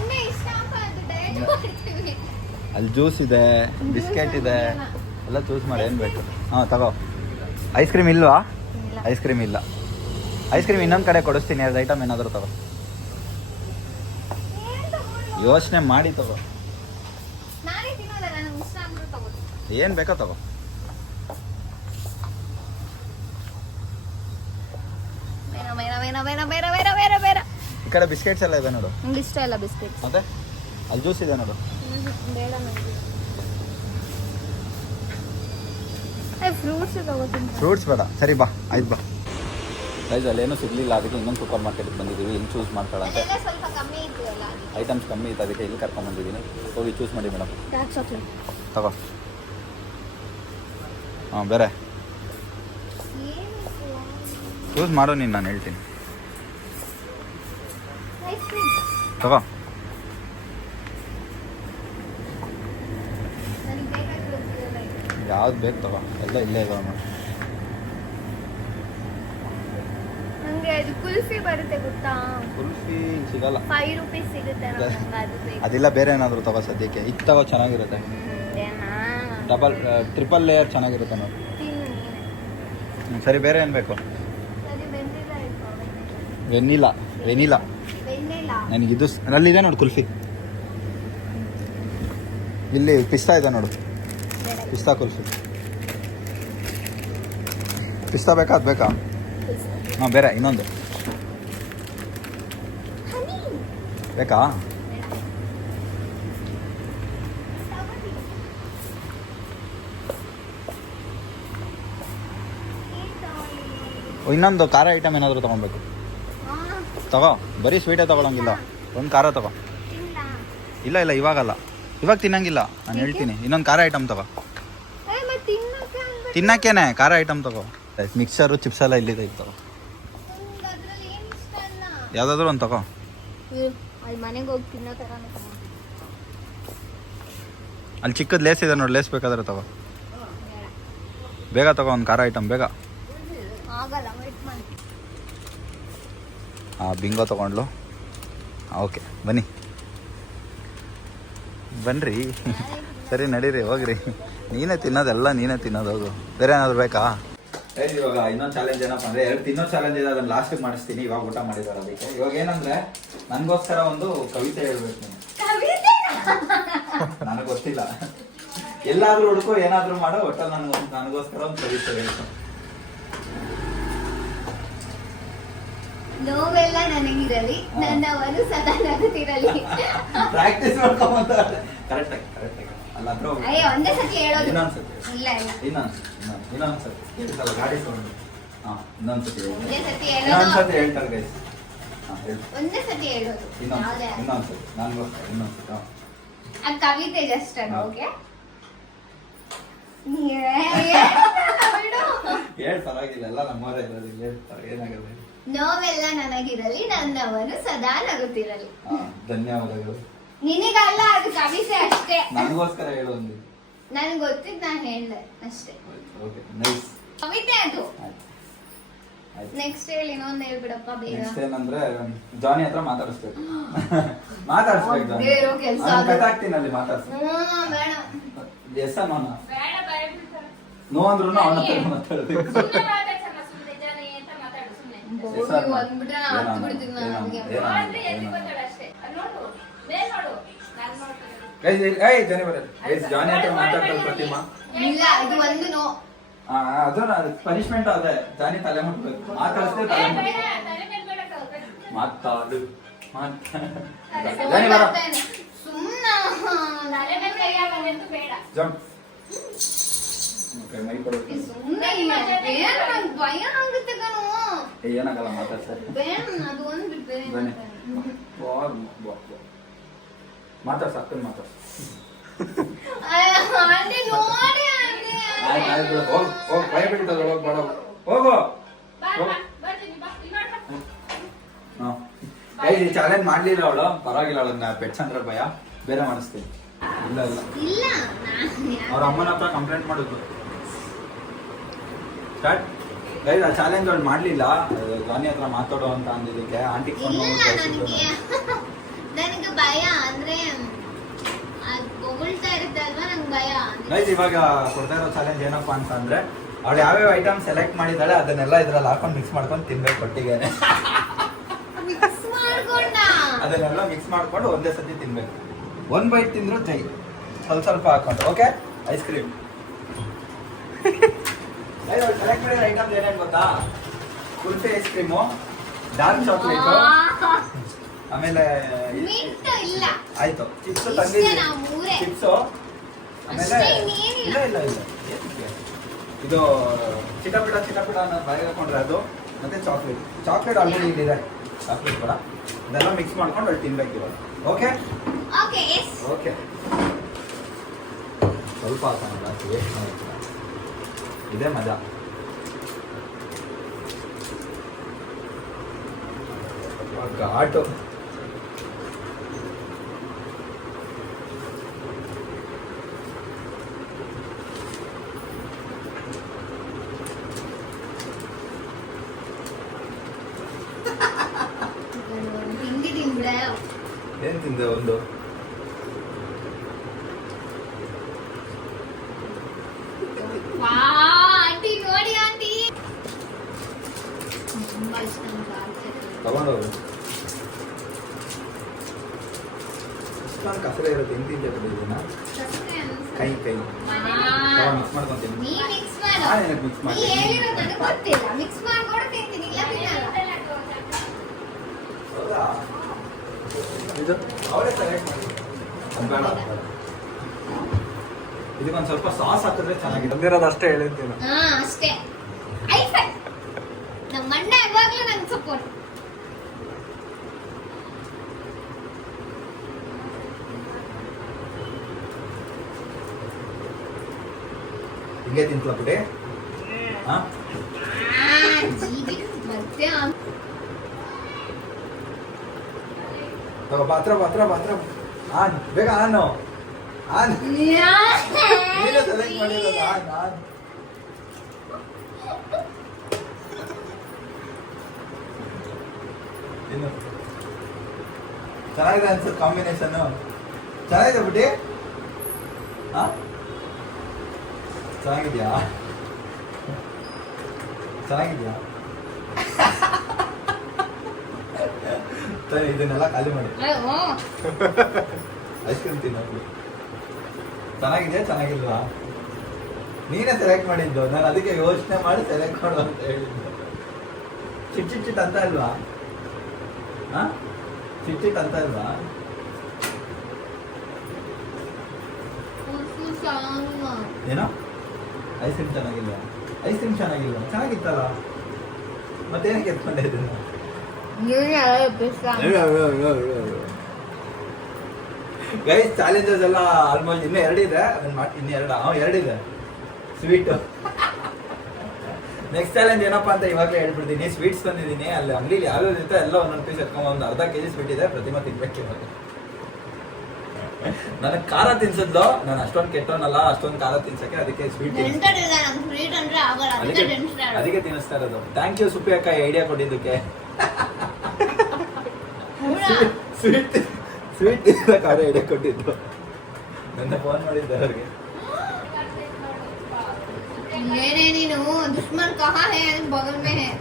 ಅಲ್ಲಿ ಜ್ಯೂಸ್ ಇದೆ, ಬಿಸ್ಕೆಟ್ ಇದೆ, ಎಲ್ಲ ಚೂಸ್ ಮಾಡಿ ಏನು ಬೇಕು. ಹಾಂ ತಗೋ. ಐಸ್ ಕ್ರೀಮ್ ಇಲ್ವಾ? ಐಸ್ ಕ್ರೀಮ್ ಇಲ್ಲ. ಐಸ್ ಕ್ರೀಮ್ ಇನ್ನೊಂದು ಕಡೆ ಕೊಡಿಸ್ತೀನಿ. 2 ಐಟಮ್ ಏನಾದರೂ ತಗೋ. ಯೋಚನೆ ಮಾಡಿ ತಗೋ. ಏನು ಬೇಕೋ ತಗೋ. ಈ ಕಡೆ ಬಿಸ್ಕೆಟ್ಸ್ ಎಲ್ಲ ಇದೆ ನೋಡು. ನಂಗೆ ಇಷ್ಟ ಇಲ್ಲ ಬಿಸ್ಕೆಟ್. ಮತ್ತೆ ಅಲ್ಲಿ ಜ್ಯೂಸ್ ಇದೆ ನೋಡು. ಬೇಡ ನನಗೆ. ಫ್ರೂಟ್ಸ್ ತಗೋತೀನಿ. ಫ್ರೂಟ್ಸ್ ಬೇಡ. ಸರಿ ಬಾ, ಆಯ್ತು ಬಾ. ಗೈಸ್ ಅಲ್ಲೇನೂ ಸಿಗಲಿಲ್ಲ, ಅದಕ್ಕೆ ಇನ್ನೊಂದು ಸೂಪರ್ ಮಾರ್ಕೆಟಿಗೆ ಬಂದಿದ್ದೀವಿ. ಇಲ್ಲಿ ಚೂಸ್ ಮಾಡ್ತಾಳಂತೆ. ಸ್ವಲ್ಪ ಕಮ್ಮಿ ಇದೆಯಲ್ಲ ಐಟಮ್ಸ್ ಕಮ್ಮಿ ಇತ್ತು, ಅದಕ್ಕೆ ಇಲ್ಲಿ ಕರ್ಕೊಂಡ್ಬಂದಿದ್ದೀನಿ. ಹೋಗಿ ಚೂಸ್ ಮಾಡಿ ಮೇಡಮ್. ಡಾರ್ಕ್ ಚಾಕ್ಲೇಟ್ ತಗೋ. ಹಾಂ ಬೇರೆ ಚೂಸ್ ಮಾಡು ನೀನು, ನಾನು ಹೇಳ್ತೀನಿ. ಐಸ್ ಕ್ರೀಮ್ ತಗೋ. ನನಗೆ ಬೇಕಾಗಿರೋದು ಯಾವ್ದು ಬೇಕು ತಗೋ, ಎಲ್ಲ ಇಲ್ಲೇ ಇದಾವೆ ನೋಡಿ. ನಂಗೆ ಅದು ಕುಲ್ಫಿ ಬರುತ್ತೆ ಗೊತ್ತಾ? ಕುಲ್ಫಿ ಸಿಗಲ್ಲ. 5 ರೂಪೀಸ್ ಸಿಗುತ್ತೆ ನಂಗೆ ಅದು ಬೇಕು. ಅದಿಲ್ಲ, ಬೇರೆ ಏನಾದರೂ ತಗೋ ಸದ್ಯಕ್ಕೆ. ಇದು ತಗೋ, ಚೆನ್ನಾಗಿರುತ್ತೆ. ಟ್ರಿಪಲ್ ಲೇಯರ್ ಚೆನ್ನಾಗಿರುತ್ತೆ ನೋಡಿ. ಸರಿ, ಬೇರೆ ಏನು ಬೇಕು? ವೆನಿಲಾ. ವೆನಿಲಾ ನನಗಿದು ಅಲ್ಲಿದೆ ನೋಡಿ ಕುಲ್ಫಿ. ಇಲ್ಲಿ ಪಿಸ್ತಾ ಇದೆ ನೋಡು, ಪಿಸ್ತಾ ಕುಲ್ಫಿ. ಪಿಸ್ತಾ ಬೇಕಾ? ಅದು ಬೇಕಾ? ಹಾಂ ಬೇರೆ ಇನ್ನೊಂದು ಬೇಕಾ? ಇನ್ನೊಂದು ಖಾರ ಐಟಮ್ ಏನಾದರೂ ತೊಗೊಬೇಕು. ತಗೋ, ಬರೀ ಸ್ವೀಟೇ ತೊಗೊಳಂಗಿಲ್ಲ, ಒಂದು ಖಾರ ತಗೋ. ಇಲ್ಲ ಇಲ್ಲ, ಇವಾಗಲ್ಲ, ಇವಾಗ ತಿನ್ನಂಗಿಲ್ಲ. ನಾನು ಹೇಳ್ತೀನಿ, ಇನ್ನೊಂದು ಖಾರ ಐಟಮ್ ತಗೋ. ತಿನ್ನಕ್ಕೇನೆ ಖಾರ ಐಟಮ್ ತಗೋ. ಮಿಕ್ಸರು ಚಿಪ್ಸ್ ಎಲ್ಲ ಇಲ್ಲಿದೆ, ಇದು ತಗೋ. ಯಾವುದಾದ್ರೂ ಒಂದು ತಗೋ. ಮನೆಗೆ ಹೋಗಿ ತಿನ್ನೋ ಥರ ಅಲ್ಲಿ ಚಿಕ್ಕದು ಲೇಸ್ ಇದೆ ನೋಡಿ, ಲೇಸ್ ಬೇಕಾದ್ರೆ ತಗೋ. ಬೇಗ ತಗೋ, ಒಂದು ಖಾರ ಐಟಮ್ ಬೇಗ. ಆಗಲ್ಲ, ವೇಟ್ ಮಾಡಿ. ಹಾಂ ಬಿಂಗೋ ತೊಗೊಂಡ್ಲು. ಓಕೆ ಬನ್ನಿ ಬನ್ನಿರಿ. ಸರಿ ನಡೀರಿ, ಹೋಗ್ರಿ. ನೀನೇ ತಿನ್ನೋದೆಲ್ಲ ನೀನೇ ತಿನ್ನೋದು. ಹೋಗು. ಬೇರೆ ಏನಾದ್ರು ಬೇಕಾ? ಇವಾಗ ಇನ್ನೊಂದು ಚಾಲೆಂಜ್ ಏನಪ್ಪ ಅಂದರೆ 2 ತಿನ್ನೋ ಚಾಲೆಂಜ್ ಇದೆ, ಅದನ್ನು ಲಾಸ್ಟಿಗೆ ಮಾಡಿಸ್ತೀನಿ. ಇವಾಗ ಊಟ ಮಾಡಿದಾರೆ ಅದಕ್ಕೆ. ಇವಾಗ ಏನಂದರೆ ನನಗೋಸ್ಕರ ಒಂದು ಕವಿತೆ ಹೇಳ್ಬೇಕು ನೀನು. ನನಗೆ ಗೊತ್ತಿಲ್ಲ, ಎಲ್ಲಾದ್ರೂ ಹುಡುಕು, ಏನಾದರೂ ಮಾಡೋ, ಒಟ್ಟಲ್ಲಿ ನನಗೋಸ್ಕರ ಒಂದು ಕವಿತೆ ಹೇಳ್ತು. ನೋವೆಲ್ಲ ನನಗಿರಲಿ, ನನ್ನವರು ಸದಾ ನಗುತ್ತಿರಲಿ. ಪ್ರಾಕ್ಟೀಸ್ ಮಾಡ್ಕೊಂಬಂತ. ಕರೆಕ್ಟಾಗಿ ಅಲ್ಲ ಹತ್ರ ಅಯ್ಯೋ, ಒಂದೇ ಸತಿ ಹೇಳೋದು. ಇನ್ನೊಂದ್ಸತಿ. ಇಲ್ಲ ಇಲ್ಲ, ಇನ್ನೊಂದ್ಸತಿ ಹೇಳ್ತಲ್ಲ ಗಾಡಿ ತಗೊಂಡು. ಹಾಂ ಇನ್ನೊಂದ್ಸತಿ ಒಂದೇ ಸತಿ ಹೇಳೋದು. ಇನ್ನೊಂದ್ಸತಿ ಹೇಳ್ತಾರೆ ಗೈಸ್. ಹಾಂ ಹೇಳಿ. ಒಂದೇ ಸತಿ ಹೇಳೋದು. ಇನ್ನೊಂದ್ಸತಿ ನನಗೋಸ್ಕರ ಇನ್ನೊಂದ್ಸತಿ. ಹಾಂ ಅದು ಕವಿತೆ ಜಸ್ಟ್ ಅದು. ಓಕೆ ಹೇಳಿ, ಪರವಾಗಿಲ್ಲ, ಎಲ್ಲ ನಮ್ಮವರೇ ಇರೋದು. ಹೇಳ್ತಾರೆ, ಏನಾಗಲ್ಲ. ನೋವೆಲ್ಲ ನನಗಿರಲಿ, ನನ್ನವನು ಸದಾ ನಗುತ್ತಿರಲಿ. ಧನ್ಯವಾದಗಳು. ನಿನಗಲ್ಲ, ಅದು ಕವಿತೆ ಅಷ್ಟೇ. ನನಗೋಸ್ಕರ ಹೇಳು ಒಂದು. ನನ್ಗೆ ಗೊತ್ತಿದ್ದು ನಾನು ಹೇಳ್ದೆ ಅಷ್ಟೇ. Okay nice. ಕವಿತೆ ಅದು. ನೆಕ್ಸ್ಟ್ ಹೇಳಿ, ಇನ್ನೊಂದು ಹೇಳ್ಬಿಡಪ್ಪ ಬೇಗ. ನೆಕ್ಸ್ಟ್ ಏನಂದ್ರೆ ಜಾನಿ ಹತ್ರ ಮಾತಾಡಿಸ್ಬೇಕು. ಮಾತಾಡಿಸ್ಬೇಕು ಜಾನಿ. ಬೇರೆ ಕೆಲಸ ಕಟ್ಟಾಗ್ತೀನಿ ಅಲ್ಲಿ ಮಾತಾಡ್ತೀನಿ. ಬೇಡ. ಎಸ್ ನೋನ ನೋ ಅಂದ್ರೂ ಅವನ ಹತ್ರ ಮಾತಾಡ್ಬೇಕು. ಬಂದ್ಬಿಟ್ರೆ ನಾನು ಹತ್ತು ಬಿಡ್ತೀನಿ ನನಗೆ. ಜಾನಿ ಹತ್ರ ಮಾತಾಡ್ತಾರೆ ಪ್ರತಿಮಾ. ಇಲ್ಲ, ಇದು ಒಂದು ನೋ. ಅದು ಪನಿಷ್ಮೆಂಟ್ ಅದೇ. ಜಾನಿ ತಲೆ ಮುಟ್ಬೇಕು. ಮಾತಾಡಿಸ್ತೇ ತಲೆ ಮುಟ್ಬೇಕು. ಮಾತಾಡು ಜಾನಿ ಬರ. ಜಂಪ್. ಮೈ ಕೊಡು. ಭಯ ಆಗುತ್ತೆ ಕಣೋ. ಏನಾಗಲ್ಲ, ಮಾತಾಡ್ತಾರೆ. ಅದು ಒಂದು ಬಿಟ್ಟು ಮಾತಾಡ್ಸ ಅಕ್ಕನ್ ಮಾತಾಡ್ಸ. ನೋಡಿ ಹೋಗ್ ಭಯ ಬಿಡ್ತದ. ಹೋಗ್ ಬೇಡ, ಹೋಗು. ಗೈಸ್ ಚಾಲೆಂಜ್ ಮಾಡ್ಲಿಲ್ಲ ಅವಳು, ಪರವಾಗಿಲ್ಲ, ಅವಳನ್ನ ಪೆಟ್ಸ್ ಅಂದ್ರೆ ಭಯ, ಬೇರೆ ಮಾಡಿಸ್ತೀನಿ. ಇಲ್ಲ ಇಲ್ಲ, ಇಲ್ಲ ಅವ್ರ ಅಮ್ಮನ ಹತ್ರ ಕಂಪ್ಲೇಂಟ್ ಮಾಡುದು. ಸ್ಟಾರ್ಟ್. ಗೈಸ್ ಆ ಚಾಲೆಂಜ್ ಅವಳು ಮಾಡ್ಲಿಲ್ಲ, ರಾಣಿ ಹತ್ರ ಮಾತಾಡೋ ಅಂತ ಅಂದಿದ್ದಕ್ಕೆ ಆಂಟಿ ಫೋನ್ ಇಲ್ಲ ಮಾಡ್ಬಿಟ್ಟು ನನಗೆ ಭಯ ಅಂದ್ರೆ ಅದ್ ಬೊಗಳ್ತಾ ಇರುತ್ತೆ ಅಲ್ವಾ, ನಂಗೆ ಭಯ. ಗೈಸ್ ಇವಾಗ ಕೊಡ್ತಾ ಇರೋ ಚಾಲೆಂಜ್ ಏನಪ್ಪಾ ಅಂತ ಅಂದ್ರೆ, ಅವಳು ಯಾವ್ಯಾವ ಐಟಮ್ ಸೆಲೆಕ್ಟ್ ಮಾಡಿದಾಳೆ ಅದನ್ನೆಲ್ಲ ಇದ್ರಲ್ಲಿ ಹಾಕೊಂಡು ಮಿಕ್ಸ್ ಮಾಡ್ಕೊಂಡು ತಿನ್ಬೇಕು ಒಟ್ಟಿಗೆನೆ. ಮಿಕ್ಸ್ ಮಾಡ್ಕೊಂಡ ಅದನ್ನೆಲ್ಲ ಮಿಕ್ಸ್ ಮಾಡ್ಕೊಂಡು ಒಂದೇ ಸತಿ ತಿನ್ಬೇಕು. 1 ಬೈಟ್ ತಿಂದ್ರು ಜೈ, ಸ್ವಲ್ಪ ಸ್ವಲ್ಪ ಹಾಕೊಂಡು. Okay, ice cream. ಸೆಲೆಕ್ಟ್ ಮಾಡಿದ ಐಟಮ್ಸ್ ಏನೇನು ಗೊತ್ತಾ? Kulfi ice cream, dark chocolate, ಆಮೇಲೆ ಮಿಂಟ್ ಇಲ್ಲ. ಆಯ್ತು ಚಿಪ್ಸ್ ಇಷ್ಟೇ ತಂದಿದ್ದೀವಿ, ನಾವು ಮೂರೇ. ಚಿಪ್ಸು, ಆಮೇಲೆ ಅಷ್ಟೇ, ಇನ್ನೇನಿಲ್ಲ. ಇಲ್ಲ ಇಲ್ಲ ಇಲ್ಲ ಏನಕ್ಕೆ? ಇದು ಚಿಟಪಿಟ ಅನ್ನೋದು ಬಾಯಿಗೆ ಹಾಕೊಂಡ್ರೆ ಅದು, ಮತ್ತೆ ಚಾಕ್ಲೇಟ್ ಆಲ್ರೆಡಿ ಇಲ್ಲಿದೆ, ಚಾಕ್ಲೇಟ್ ಕೂಡ ಇದೆಲ್ಲ ಮಿಕ್ಸ್ ಮಾಡ್ಕೊಂಡು ಅಲ್ಲಿ ತಿನ್ಬೇಕು ಇವಾಗ. Okay okay yes. ಓಕೆ, ಸ್ವಲ್ಪ ಹಾಕೋಣ, ಜಾಸ್ತಿ ವೇಸ್ಟ್ ಮಾಡೋದಿಲ್ಲ, ಇದೇ ಮಜಾ. ಘಾಟು. ತಿಂದಿದ್ದೀನಿ ಬಿಡ. ಏನ್ ತಿಂದೆ? ಒಂದು ವಾ ಆಂಟಿ ನೋಡಿ ಆಂಟಿ, ತುಂಬಾ ಇಷ್ಟ ನಂಗೆ ಆಂಟಿ. ತಗೊಂಡೋಗು. ಇಷ್ಟೊಂದು ಕಸರೆ ಇರುತ್ತೆ, ಹೆಂಗ್ ತಿಂದೆ ಇದನ್ನ? ಸಕ್ಕರೆ ಅನ್ಸುತ್ತೆ. ಕೈ ಮಿಕ್ಸ್ ಮಾಡ್ಕೊಂತೀನಿ. ನೀ ಮಿಕ್ಸ್ ಮಾಡು. ನಾನು ಏನಕ್ಕೆ ಮಿಕ್ಸ್ ನೀ ಮಾಡ್ತೀನಿ? ಹೇಳಿರೋದು ನನಗೆ ಗೊತ್ತಿಲ್ಲ. ಮಿಕ್ಸ್ ಮಾಡ್ಕೊಂಡು ತಿಂತೀನಿ, ಇಲ್ಲ ತಿನ್ನಲ್ಲ. ಹೌದಾ? ಇದು ಅವರೇ ಸೆಲೆಕ್ಟ್ ಮಾಡಿ. ಅದು ಬೇಡ, ಅದು ಬೇಡ. ಇದಕ್ಕೊಂದು ಸ್ವಲ್ಪ ಸಾಸ್ ಹಾಕಿದ್ರೆ ಚೆನ್ನಾಗಿದೆ. ಬಂದಿರೋದು ಅಷ್ಟೇ ಹೇಳಿದ್ದೀನಿ. ಹಾ ಅಷ್ಟೇ. ಐಫೈ ನಮ್ಮ ಅಣ್ಣ ಯಾವಾಗ್ಲೂ ನಂಗೆ ಸಪೋರ್ಟ್. ಹಿಂಗೆ ತಿಂತಲ ಬಿಡಿ. ಹಾ ಜೀವಿ ಮತ್ತೆ ತಗೋ, ಪಾತ್ರ ಆನ್, ಬೇಗ ಆನು ಆನ್. ನೀನೇ ಸೆಲೆಕ್ಟ್ ಮಾಡಿರೋದು, ಆನ್. ಇನ್ನು ಚೆನ್ನಾಗಿದೆ ಅನ್ಸುತ್ತೆ ಕಾಂಬಿನೇಷನ್. ಚೆನ್ನಾಗಿದೆ ಬಿಡಿ. ಹಾ ಚೆನ್ನಾಗಿದ್ಯಾ? ಸರಿ, ಇದನ್ನೆಲ್ಲ ಖಾಲಿ ಮಾಡಿ ಐಸ್ ಕ್ರೀಮ್ ತಿನ್ನೋದು. ಚೆನ್ನಾಗಿಲ್ವಾ? ನೀನೇ ಸೆಲೆಕ್ಟ್ ಮಾಡಿದ್ದು, ನಾನು ಅದಕ್ಕೆ ಯೋಚನೆ ಮಾಡಿ ಸೆಲೆಕ್ಟ್ ಮಾಡು ಅಂತ ಹೇಳಿದ್ದು. ಚಿಟ್ ಅಂತ ಇಲ್ವಾ? ಹಾ ಚಿಟ್ ಅಂತ ಇಲ್ವಾ? ಏನೋ ಐಸ್ ಕ್ರೀಮ್ ಚೆನ್ನಾಗಿಲ್ವಾ? ಚೆನ್ನಾಗಿತ್ತಲ್ಲ, ಮತ್ತೇನಕ್ಕೆ ಎತ್ಕೊಂಡೆ ಇದನ್ನ? ಗೈಸ್ ಚಾಲೆಂಜಸ್ ಎಲ್ಲ ಆಲ್ಮೋಸ್ಟ್ ಇನ್ನೂ 2 ಇದೆ, ಎರಡಿದೆ ಸ್ವೀಟ್. ನೆಕ್ಸ್ಟ್ ಚಾಲೆಂಜ್ ಏನಪ್ಪಾ ಅಂತ ಇವಾಗಲೇ ಹೇಳ್ಬಿಡ್ತೀನಿ. ಸ್ವೀಟ್ಸ್ ತಂದಿದ್ದೀನಿ, ಅಲ್ಲಿ ಅಂಗಡಿಲಿ ಯಾವ್ಯಾವ ಇರುತ್ತೆ ಎಲ್ಲ ಒಂದೊಂದು ಪೀಸ್ ಎತ್ಕೊಂಡ್ ಒಂದು ಅರ್ಧ ಕೆಜಿ ಸ್ವೀಟ್ ಇದೆ, ಪ್ರತಿಮಾ ತಿನ್ಬೇಕು ಇವಾಗ. ನನಗೆ ಖಾರ ತಿನ್ಸಿದ್ಲು, ನಾನು ಅಷ್ಟೊಂದು ಕೆಟ್ಟವನಲ್ಲ ಅಷ್ಟೊಂದು ಖಾರ ತಿನ್ಸಕ್ಕೆ, ಅದಕ್ಕೆ ಸ್ವೀಟ್ ಅದಕ್ಕೆ ತಿನ್ನಿಸ್ತಾ ಇರೋದು. ಥ್ಯಾಂಕ್ ಯು ಸುಪ್ಪಿ ಅಕ್ಕ, ಐಡಿಯಾ ಕೊಟ್ಟಿದ್ದಕ್ಕೆ. ಸ್ವೀಟ್ ಖಾರ ಐಡಿಯಾ ಕೊಟ್ಟಿದ್ದು, ನನ್ನ ಫೋನ್ ಮಾಡಿದ್ದೆ ಅವ್ರಿಗೆ. ನೀನು ದುಶ್ಮನ್ ಕಹಾ ಹೈ ಬಗಲ್ ಮೇ ಹೈ.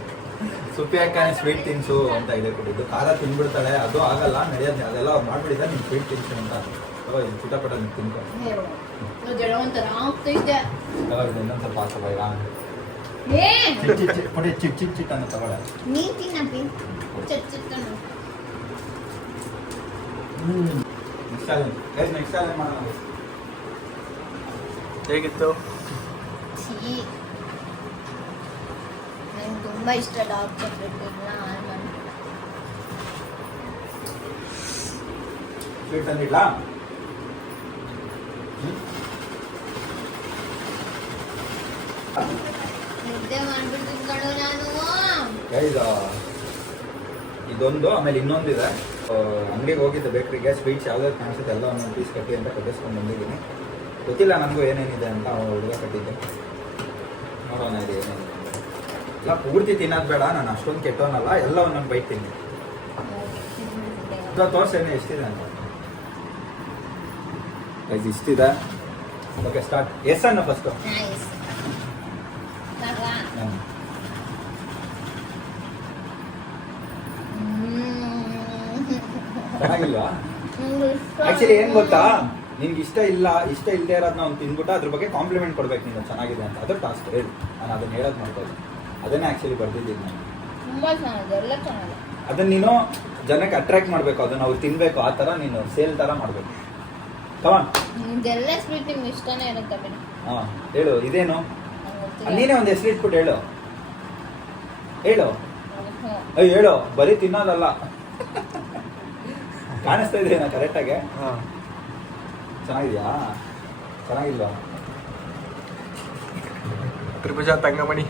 ಸುಪ್ಪಿ ಅಕ್ಕ ಸ್ವೀಟ್ ತಿನ್ಸು ಅಂತ ಐಡಿಯಾ ಕೊಟ್ಟಿದ್ದು. ಖಾರ ತಿನ್ಬಿಡ್ತಾಳೆ, ಅದು ಆಗಲ್ಲ, ನಡೆಯೋದು, ಅದೆಲ್ಲ ಅವ್ರು ಮಾಡ್ಬಿಟ್ಟಿದ್ದೆ, ನೀನು ಸ್ವೀಟ್ ತಿನ್ಸು ಅಂತ. ಚಿಟಪಟ ತಿನ್ಕೊ, ಇನ್ನೊಂದು ಸ್ವಲ್ಪ ಹಾಕೋ ಚಿಟ್ ಅಂತ ತಗೊಳ್ಳ. ನೀನ್ ತಿನ್ನಪ್ಪಿ ನೆಕ್ಸ್ಟ್ ಚಾಲೆಂಜ್ ಮಾಡೋಣ. ಹೇಗಿತ್ತು? ನಂಗೆ ತುಂಬಾ ಇಷ್ಟ ಡಾರ್ಕ್ ಚಾಕ್ಲೇಟ್. ಸ್ವೀಟ್ ತಂದಿಡ್ಲಾ? ನಿದ್ದೆ ಮಾಡ್ಬಿಡ್ತೀನಿ ಕಣೋ ನಾನು. ಇದೊಂದು, ಆಮೇಲೆ ಇನ್ನೊಂದಿದೆ. ಅಂಗಡಿಗೆ ಹೋಗಿದ್ದೆ ಬೇಕ್ರಿಗೆ, ಸ್ವೀಟ್ಸ್ ಯಾವ್ದಾದ್ರು ಕಾಣಿಸುತ್ತೆ ಎಲ್ಲ ಒಂದೊಂದು ಪೀಸ್ ಕಟ್ಟಿ ಅಂತ ಕಟ್ಟಿಸ್ಕೊಂಡು ಬಂದಿದ್ದೀನಿ. ಗೊತ್ತಿಲ್ಲ ನನಗೂ ಏನೇನಿದೆ ಅಂತ ಹುಡುಗ ಕಟ್ಟಿದ್ದೆ. ನೋಡೋಣ ಇದು ಏನೇನಿದೆ. ಎಲ್ಲ ಪೂರ್ತಿ ತಿನ್ನೋದು ಬೇಡ, ನಾನು ಅಷ್ಟೊಂದು ಕೆಟ್ಟವನಲ್ಲ, ಎಲ್ಲ ಒಂದೊಂದು ಬೈಟ್ ತಿನ್ನಿ. ತೋರ್ಸೇನೆ ಎಷ್ಟಿದೆ ಅಂತ. ಇದು ಇಷ್ಟಿದೆ. Okay start. ಎಸ್ ಅನ್ನ ಫಸ್ಟು. ಚೆನ್ನಾಗಿಲ್ವಾ? ಆಕ್ಚುಲಿ ಏನ್ ಗೊತ್ತಾ, ನಿನ್ಗೆ ಇಷ್ಟ ಇಲ್ಲದೆ ಇರೋದನ್ನ ಒಂದು ತಿನ್ಬಿಟ್ಟು ಅದ್ರ ಬಗ್ಗೆ ಕಾಂಪ್ಲಿಮೆಂಟ್ ಕೊಡ್ಬೇಕು ನೀನು ಚೆನ್ನಾಗಿದೆ ಅಂತ. ಅದು ಟಾಸ್ಕ್. ಹೇಳಿ, ನಾನು ಅದನ್ನ ಹೇಳೋದು ಮಾಡ್ಬೋದು. ಅದನ್ನೇ ಆಕ್ಚುಲಿ ಬರ್ದಿದ್ದೀನಿ ನಾನು. ತುಂಬಾ ಚೆನ್ನಾಗಿದೆ, ಎಲ್ಲ ಚೆನ್ನಾಗಿದೆ. ಅದನ್ನ ನೀನು ಜನಕ್ಕೆ ಅಟ್ರಾಕ್ಟ್ ಮಾಡ್ಬೇಕು, ಅದನ್ನ ಅವ್ರು ತಿನ್ಬೇಕು, ಆ ತರ ನೀನು ಸೇಲ್ ತರ ಮಾಡ್ಬೇಕು. ಕಮಾನ್. ಇದೆಲ್ಲ ಸ್ವೀಟ್ ನಿಮ್ಗೆ ಇಷ್ಟನೇ ಇರುತ್ತೆ ಬಿಡಿ. ಹಾ ಹೇಳು, ಇದೇನು? ನೀನೇ ಒಂದು ಹೆಸರು ಇಟ್ಬಿಟ್ಟು ಹೇಳು. ಹೇಳು, ಅಯ್ಯ ಹೇಳು, ಬರೀ ತಿನ್ನೋದಲ್ಲ. ಕಾಣಿಸ್ತಾ ಇದೆಯಾ ಕರೆಕ್ಟಾಗೆ? ಚೆನ್ನಾಗಿದ್ಯಾ? ಚೆನ್ನಾಗಿಲ್ವಾ? ತ್ರಿಭುಜ ತಂಗಮಣಿ.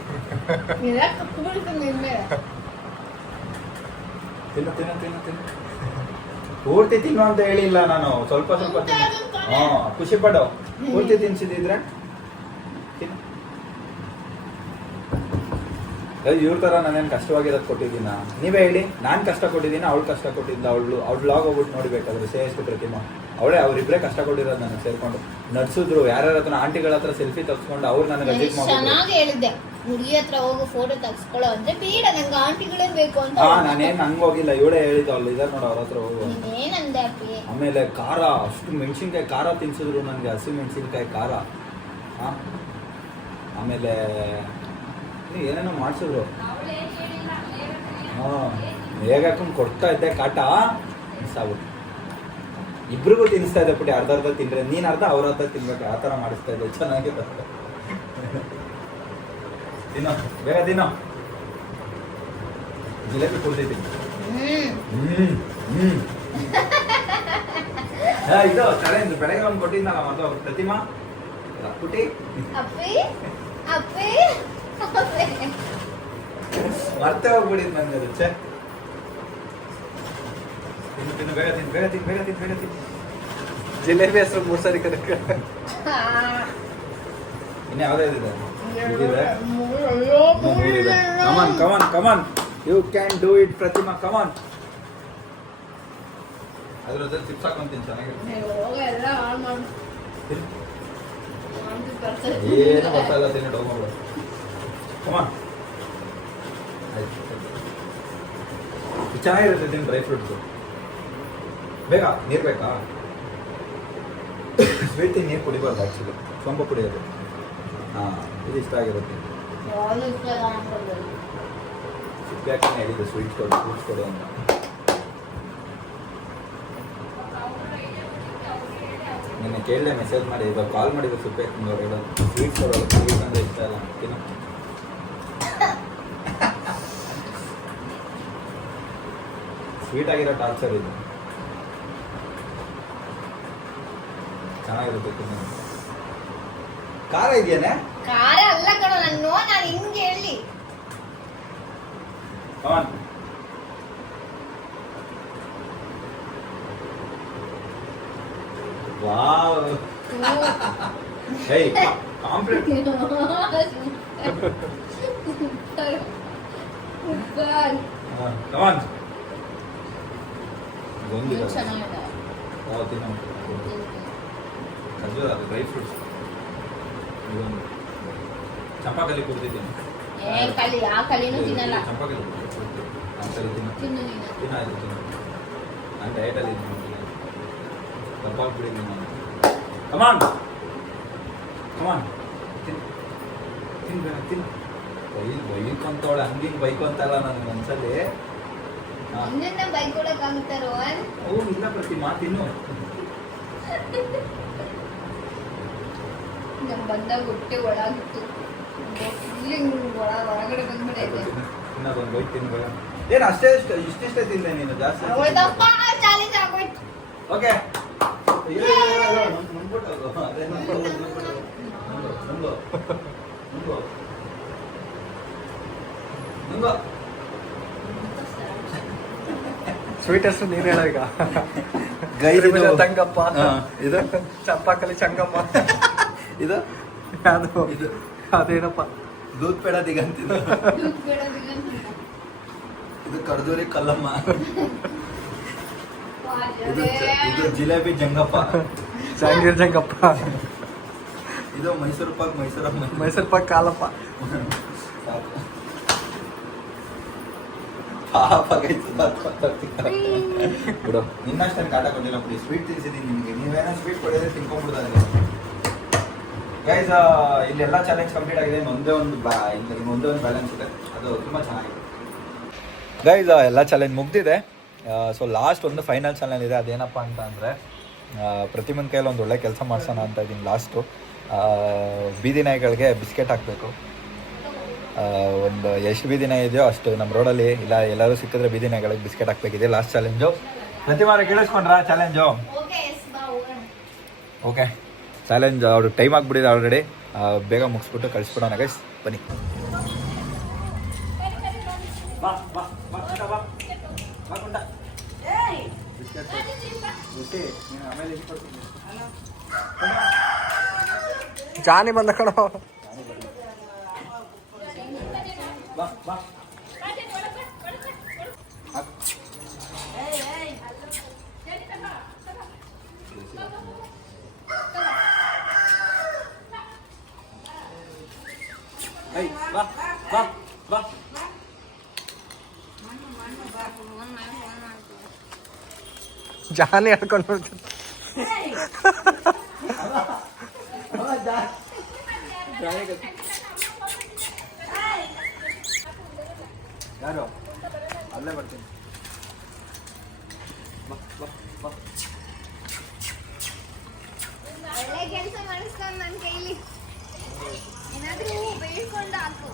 ತಿನ್ನು ತಿನ್ನು ತಿನ್ನು ತಿನ್ನು. ಪೂರ್ತಿ ತಿನ್ನು ಅಂತ ಹೇಳಿಲ್ಲ ನಾನು, ಸ್ವಲ್ಪ ಸ್ವಲ್ಪ ತಿನ್ನು. ಹಾ ಖುಷಿ ಪಡು. ಪೂರ್ತಿ ತಿನ್ಸಿದ್ರೆ ತಿನ್ನು. ಇವ್ರ ತರ ನಾನೇನು ಕಷ್ಟವಾಗಿರೋದು ಕೊಟ್ಟಿದ್ದೀನ? ನೀವೇ ಹೇಳಿ. ನಾನು ಕಷ್ಟ ಕೊಟ್ಟಿದ್ದೀನಿ, ಅವಳು ಕಷ್ಟ ಕೊಟ್ಟಿದ್ದ. ಅವ್ಳು ಲಾಗ್ ಹೋಗ್ಬಿಟ್ಟು ನೋಡ್ಬೇಕಾದ್ರೆ ಶ್ರೇಯಸ್ಕು ಪ್ರತಿಮಾ ಅವರಿಬ್ರೇ ಕಷ್ಟ ಕೊಟ್ಟಿರೋದು ನನಗೆ ಸೇರ್ಕೊಂಡು. ನಡ್ಸಿದ್ರು, ಯಾರ್ಯಾರ ಹತ್ರ ಆಂಟಿಗಳ ಹತ್ರ ಸೆಲ್ಫಿ ತಗ್ಸ್ಕೊಂಡು ಅವ್ರು ನನಗೆ ಅಜಿಟ್ ಮಾಡಿದ್ರು. ಚೆನ್ನಾಗಿ ಹೇಳಿದ್ದೆ, ಹುಡುಗಿ ಹತ್ರ ಹೋಗೋ ಫೋಟೋ ತಗ್ಸ್ಕೊಳ್ಳೋ ಅಂದ್ರೆ ಬೇಡ, ನಂಗೆ ಆಂಟಿಗಳೇ ಬೇಕು ಅಂತ. ನಾನೇನ್ ಹಂಗ ಹೋಗಿಲ್ಲ, ಇವಳೇ ಹೇಳಿದ್ದು. ಅಲ್ಲಿ ಇದಾರೆ ನೋಡು, ಅವ್ರ ಹತ್ರ ಹೋಗು. ಏನಂದೆ ಅಪ್ಪಿ? ಆಮೇಲೆ ಖಾರ, ಅಷ್ಟು ಮೆಣಸಿನ್ಕಾಯಿ ಖಾರ ತಿನ್ಸಿದ್ರು ನನಗೆ, ಹಸಿ ಮೆಣಸಿನ್ಕಾಯಿ ಖಾರ. ಆಮೇಲೆ ಏನೇನೋ ಮಾಡಿಸಿದ್ರು. ಹೇಗೆ ಹಾಕೊಂಡು ಕೊಡ್ತಾ ಇದ್ದೆ ಕಾಟ, ಮಿಸ್ ಆಗ್ಬಿಟ್ಟು. ಇಬ್ರಿಗೂ ತಿನ್ನಿಸ್ತಾ ಇದ್ದೆ ಪುಟ್ಟಿ, ಅರ್ಧ ತಿನ್ರಿ, ನೀನ್ ಅರ್ಧ ಅವ್ರ ಅರ್ಧ ತಿನ್ಬೇಕು, ಆ ಥರ ಮಾಡಿಸ್ತಾ ಇದ್ದೆ. ಚೆನ್ನಾಗಿದೆ. ತಿನ್ನೋ, ಬೇಗ ತಿನ್ನೋ. ಜಿಲೇಬಿ ಕುಡ್ದಿದ್ದೀನಿ. ಇದು ಚಳಿಂದು ಬೆಳಗ್ಗೆ ಒಂದು ಕೊಟ್ಟಿದ್ನಲ್ಲ ಮೊದಲು ಪ್ರತಿಮಾ ಪುಟಿ. ಮತ್ತೆ ಹೋಗ್ಬಿಡಿದ್ ನನಗೆ ಅದು. ಚೆ ತಿನ್ನು ತಿನ್ನು, ಬೇಗ ತಿನ್ನು, ಬೇಗ ತಿನ್ನು, ಬೇಗ ತಿನ್ನು, ಬೇಗ ತಿನ್ನು. ಜಿಲೇಬಿ ಹೆಸರು 3 ಸಾರಿ ಕರೆಕ್ಟ್. ಇನ್ನು ಯಾವುದೇ ಇದೆ? ಕಮಾನ್ ಕಮಾನ್ ಕಮಾನ್, ಯು ಕ್ಯಾನ್ ಡೂ ಇಟ್ ಪ್ರತಿಮಾ, ಕಮಾನ್. ಅದ್ರ ಜೊತೆ ಚಿಪ್ಸ್ ಹಾಕೊಂತೀನಿ, ಚೆನ್ನಾಗಿರುತ್ತೆ. ಏನು ಗೊತ್ತಲ್ಲ, ತಿನ್ನೋದು ಹೋಗ್ಬೋದು. ಕಮಾನ್. ಚೆನ್ನಾಗಿರುತ್ತೆ, ತಿನ್ನು. Dry fruits. ಬೇಗ ನೀರು ಬೇಕಾ? ಸ್ವೀಟ್ ನೀರು ಕುಡಿಬಾರ್ದು ಆ್ಯಕ್ಚುಲಿ, ಸೊಂಬ ಕುಡಿಯೋದು. ಹಾಂ, ಇದು ಇಷ್ಟ ಆಗಿರುತ್ತೆ. ಸಿಪ್ಪೆ ಹಾಕಿ ಹೇಳಿದ್ದು ಸ್ವೀಟ್ಸ್ ಕೊಡು, ಫ್ರೂಟ್ಸ್ ಕೊಡು ಅಂತ. ನಿನ್ನೆ ಕೇಳಿದೆ, ಮೆಸೇಜ್ ಮಾಡಿ, ಇವಾಗ ಕಾಲ್ ಮಾಡಿದ್ದು ಸಿಪ್ಪೆ ಹಾಕಿದವ್ರು ಹೇಳೋದು ಸ್ವೀಟ್ಸ್ ಕೊಡೋದು. ಸ್ವೀಟ್ ಅಂದರೆ ಇಷ್ಟ ಅಲ್ಲ ತಿನ್ನೋ. ಸ್ವೀಟ್ ಆಗಿರೋ ಟಾರ್ಚರ್ ಇದು. ಚೆನ್ನಾಗಿರುತ್ತೆ ತಿನ್ನೋದು. ಖಾರ ಇದೆಯೇನೆ? ಖಾರ ಅಲ್ಲ ಕಣೋ, ನಾನು ಹಿಂಗೆ ಹೇಳಿ. ವಾವ್. ಹೇಯ್, ಕಾಂಪ್ಲಿಮೆಂಟ್. ಕಮಾನ್. ಒಂದಿದೆ ಚೆನ್ನಾಗಿದೆ. ಯಾವ ತಿನ್ನೋ? ಖಜೂರ, ಅದು ಡ್ರೈ ಫ್ರೂಟ್ಸ್. ಇದೊಂದು ಚಂಪಾಕಲಿ ಕುಡ್ದಿದ್ದೀನಿ. ಆ ಕಲಿನೂ ತಿನ್ನಲ್ಲ. ಚಂಪಾಕಲಿ ತಿನ್ನಾಯ್ತು ತಿನ್ನು. ನಾನು ಡಯಟಲ್ಲಿ ಇದ್ದೀನಿ, ತಪ್ಪಾಗ್ಬಿಟ್ಟಿದ್ದೀನಿ ನಾನು. ಕಮಾನ್ ಕಮಾನ್, ತಿನ್ನು ತಿನ್ನು. ಬೈಕೊಂತವಳೆ, ಹಂಗಿಂಗ್ ಬೈಕೊಂತಲ್ಲ ನನಗೆ ಒಂದ್ಸಲಿ. ಬೈಕೊಳಕ್ಕಾಗುತ್ತಾರೋ? ಓ ಇಲ್ಲ ಪ್ರತಿಮಾ, ತಿನ್ನು. ನಮ್ ಬಂದಾಗ ಹೊಟ್ಟೆ ಒಳಗಿತ್ತು, ಹೊರಗಡೆ ಬಂದ್ಬಿಡೈತೆ. ಇನ್ನೊಂದು ಬೈಕ್ ತಿನ್ಬೇಕ. ಏನು ಅಷ್ಟೇ ಇಷ್ಟಿಷ್ಟೇ ತಿಂದೆ ನೀನು? ಜಾಸ್ತಿ ಓಕೆ. ಸ್ವೀಟ್ ಹೆಸರು ನೀನು ಹೇಳೋ ಈಗ. ಗೈಸ್ ತ್ರಿಭುಜ ತಂಗಪ್ಪ, ಇದು ಚಂಪಾಕಲಿ ಚಂಗಮ್ಮ, ಇದು ಅದು ಇದು ಅದೇನಪ್ಪ ದೂದ್ ಪೇಡ ದಿಗಂತ, ಇದು ಕರ್ದೂರಿ ಕಲ್ಲಮ್ಮ, ಇದು ಜಿಲೇಬಿ ಜಂಗಪ್ಪ, ಜಾಂಗೀರ್ ಜಂಗಪ್ಪ, ಇದು ಮೈಸೂರು ಪಾಕ್ ಮೈಸೂರಮ್ಮ, ಮೈಸೂರು ಪಾಕ್ ಕಾಲಪ್ಪ. ಪಾಪ ಬಿಡು, ನಿನ್ನಷ್ಟೇನು ಕಾಟ ಕೊಟ್ಟಿಲ್ಲ ಬಿಡಿ. ಸ್ವೀಟ್ ತಿನ್ಸಿದ್ದೀನಿ ನಿಮಗೆ, ನೀವೇನೋ ಸ್ವೀಟ್ ಕೊಡಿದ್ರೆ ತಿನ್ಕೊಂಡ್ಬಿಡ್ತಾರೆ ಗೈಸ್. ಇಲ್ಲೆಲ್ಲ ಚಾಲೆಂಜ್ ಕಂಪ್ಲೀಟ್ ಆಗಿದೆ. ಒಂದೇ ಒಂದು ಬ್ಯಾಲೆನ್ಸ್ ಇದೆ, ಅದು ತುಂಬ ಚೆನ್ನಾಗಿದೆ ಗೈಸ್. ಎಲ್ಲ ಚಾಲೆಂಜ್ ಮುಗ್ದಿದೆ. ಸೊ ಲಾಸ್ಟ್ ಒಂದು ಫೈನಲ್ ಚಾಲೆಂಜ್ ಇದೆ. ಅದೇನಪ್ಪ ಅಂತ ಅಂದರೆ ಪ್ರತಿಮನ್ ಕೈಯಲ್ಲಿ ಒಂದು ಒಳ್ಳೆ ಕೆಲಸ ಮಾಡ್ಸೋಣ ಅಂತ ಇದ್ದೀನಿ. ಲಾಸ್ಟು ಬೀದಿ ನಾಯಿಗಳಿಗೆ ಬಿಸ್ಕೆಟ್ ಹಾಕಬೇಕು. ಒಂದು ಎಷ್ಟು ಬೀದಿ ನಾಯಿ ಇದೆಯೋ ಅಷ್ಟು ನಮ್ಮ ರೋಡಲ್ಲಿ ಇಲ್ಲ, ಎಲ್ಲರೂ ಸಿಕ್ಕಿದ್ರೆ ಬೀದಿ ನಾಯಿಗಳಿಗೆ ಬಿಸ್ಕೆಟ್ ಹಾಕಬೇಕಿದೆ. Last challenge. ಪ್ರತಿಮಾರ ಕೇಳಿಸ್ಕೊಂಡ್ರಾ ಚಾಲೆಂಜು? ಓಕೆ, ಚಾಲೆಂಜ್ ಅವ್ರು ಟೈಮ್ ಆಗಿಬಿಟ್ಟಿದೆ ಆಲ್ರೆಡಿ. ಬೇಗ ಮುಗಿಸ್ಬಿಟ್ಟು ಕಳಿಸ್ಬಿಡೋಣ ಗೈಸ್, ಬನ್ನಿ. ಜಾನಿ ಬಂದ ಕಣೋ. ಜಾನಿ ಹೇಳ್ಕೊಂಡು ಬರ್ತೀನಿ. ಯಾರು ಅಲ್ಲೇ ಬರ್ತೀನಿ. ಒಳ್ಳೆ ಕೆಲಸ ಮಾಡಿಸ್ಕೊಂಡು ನನ್ನ ಕೈಲಿ ಏನಾದ್ರೂ ಬೇಡ್ಕೊಂಡು ಹಾಕು.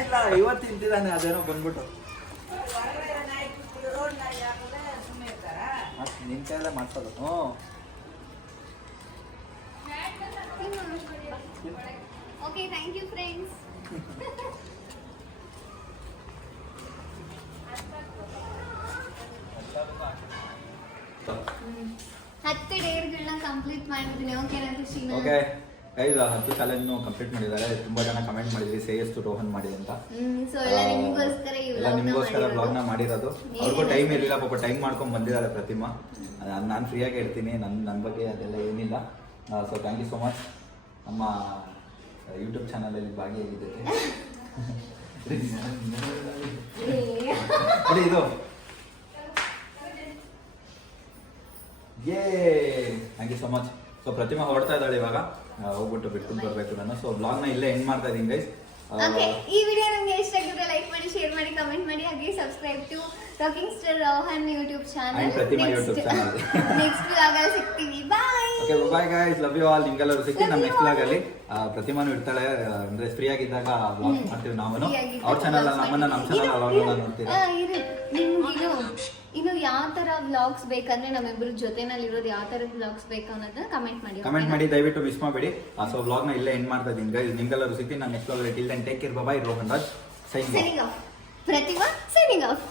ಇಲ್ಲ, ಇವತ್ತು ತಿಂತಿದ್ದಾನೆ ಅದೇನೋ ಬಂದ್ಬಿಟ್ಟು. ನಿನ್ ಕೈಯಲ್ಲೇ ಮಾಡ್ಸೋದು. Okay, thank you friends. ಹತ್ತು ಡೇರ್ಗಳನ್ನ ಕಂಪ್ಲೀಟ್ ಮಾಡಿದ್ದೀನಿ. ಓಕೆನಾ ಶ್ರೀನಾ? ಓಕೆ ಗೈಸ್, 10 ಚಾಲೆಂಜ್ನು ಕಂಪ್ಲೀಟ್ ಮಾಡಿದ್ದಾರೆ. ತುಂಬಾ ಜನ ಕಮೆಂಟ್ ಮಾಡಿದ್ವಿ ಶ್ರೇಯಸ್ತು ರೋಹನ್ ಮಾಡಿ ಅಂತ. ಸೊ ಎಲ್ಲ ನಿಮಗೋಸ್ಕರ ಎಲ್ಲ ನಿಮಗೋಸ್ಕರ ಬ್ಲಾಗ್ನ ಮಾಡಿರೋದು. ಅವ್ರಿಗೂ ಟೈಮ್ ಇರಲಿಲ್ಲ ಪಾಪ, ಟೈಮ್ ಮಾಡ್ಕೊಂಡು ಬಂದಿದ್ದಾರೆ ಪ್ರತಿಮಾ. ನಾನು ಫ್ರೀಯಾಗಿ ಇರ್ತೀನಿ, ನನ್ನ ಬಗ್ಗೆ ಅದೆಲ್ಲ ಏನಿಲ್ಲ. So thank you so much ನಮ್ಮ ಯೂಟ್ಯೂಬ್ ಚಾನಲಲ್ಲಿ ಭಾಗಿಯಾಗಿದ್ದಕ್ಕೆ. ಇದು thank you so much. So Pratima ಹೊರಡ್ತಾ ಇದ್ದಾಳೆ ಇವಾಗ, ಹೋಗ್ಬಿಟ್ಟು ಬಿಟ್ಕೊಂಡು ಬರಬೇಕು ನಾನು. ಸೊ ಬ್ಲಾಗ್ನ ಇಲ್ಲೇ ಎಂಡ್ ಮಾಡ್ತಾ ಇದ್ದೀನಿ ಗೈಸ್. ಓಕೆ, ಈ ವಿಡಿಯೋ ನಿಮಗೆ ಇಷ್ಟ ಆಗಿದ್ರೆ ಲೈಕ್ ಮಾಡಿ, ಶೇರ್ ಮಾಡಿ, ಕಮೆಂಟ್ ಮಾಡಿ, ಹಾಗೆ subscribe to rocking star Rohan YouTube channel. And Pratima YouTube channel. Next vlog ಅಲ್ಲಿ ಸಿಗ್ತೀವಿ. Bye. Okay, bye guys, love you all. ನಿಮ್ಗೆಲ್ಲರೂ ಸಿಗ್ತೀವಿ ನಮ್ಮ ನೆಕ್ಸ್ಟ್ ವ್ಲಾಗ್ ಅಲ್ಲಿ. ಪ್ರತಿಮಾನು ಇರ್ತಾಳೆ, ಅಂದ್ರೆ ಫ್ರೀ ಆಗಿದ್ದಾಗ ವ್ಲಾಗ್ ಮಾಡ್ತೀವಿ ನಾವು. ಅವ್ರ ಚಾನಲ್ ನಮ್ಮನ್ನ ನಮ್ಮ ಚಾನಲ್ ಅವ್ರನ್ನ ನೋಡ್ತೀರಾ. ನಿಮ್ಗೆ ಇನ್ನು ಯಾವ ತರ ವ್ಲಾಗ್ಸ್ ಬೇಕಂದ್ರೆ ನಮ್ಮಿಬ್ಬರ ಜೊತೆನಲ್ಲಿ ಇರೋದು ಯಾವ ತರ ವ್ಲಾಗ್ಸ್ ಬೇಕು ಅನ್ನೋದನ್ನ ಕಮೆಂಟ್ ಮಾಡಿ ದಯವಿಟ್ಟು ಮಿಸ್ ಮಾಡಬೇಡಿ. ಸೊ ವ್ಲಾಗ್ನ ಇಲ್ಲೇ ಎಂಡ್ ಮಾಡ್ತಾ ಇದ್ದೀನಿ ಗೈಸ್. ನಿಮ್ಗೆಲ್ಲರೂ ಸಿಗ್ತೀನಿ ನಾನು next vlog. Till then take care, bye. Rohan Raj signing off. Pratima signing of.